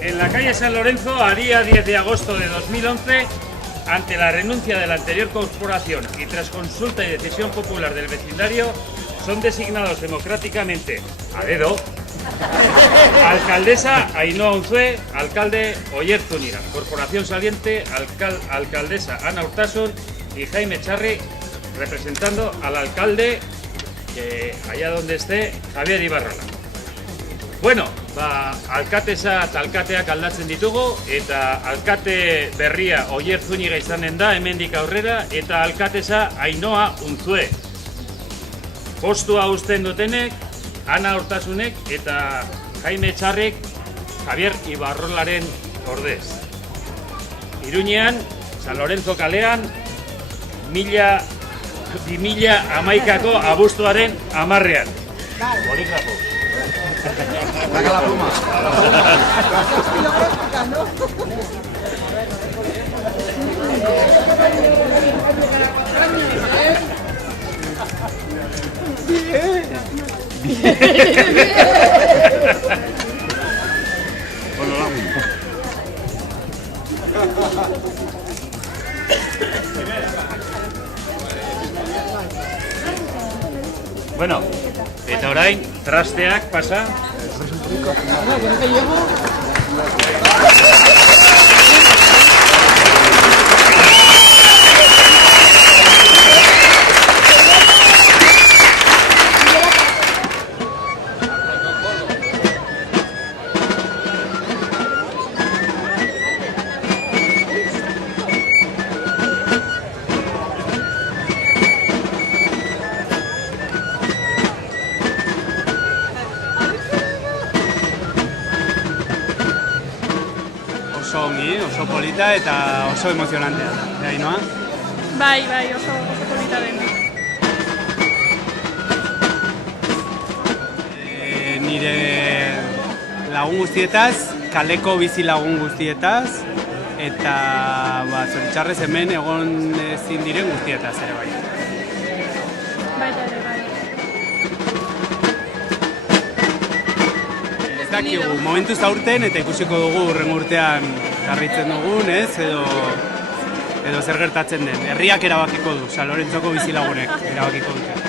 En la calle San Lorenzo, a día 10 de agosto de 2011, ante la renuncia de la anterior corporación y tras consulta y decisión popular del vecindario, son designados democráticamente, a dedo, alcaldesa Ainhoa Unzué, alcalde Oyer Zúñiga, corporación saliente, alcaldesa Ana Urtasun y Jaime Echarri, representando al alcalde, allá donde esté, Javier Ibarrola. Bueno, alkatesa eta alkateak aldatzen ditugu, eta alkate berria Oyer Zúñiga izanen da hemendik aurrera, eta alkatesa Ainhoa Unzué. Postua uzten dutenek, Ana Urtasunek eta Jaime Echarrik Javier Ibarrolaren ordez. Iruñean, San Lorenzo kalean, 2011ko abuztuaren 10ean. Bolígrafo. Saca la pluma. Bueno, eta orain, trasteak pasa. Oso ongi, oso polita eta oso emozionantea da, Ainhoa? Bai, oso polita dena. Nire lagun guztietaz, kaleko bizi lagun guztietaz, eta zoritxarrez hemen egon ezin diren guztietaz ere bai. Baita ere, bai. Ez dakigu, momentuz aurten eta ikusiko dugu hurrengo urtean jarraitzen dugun, ez? Edo zer gertatzen den. Herriak erabakiko du, San Lorenzoko bizilagunek erabakiko dute.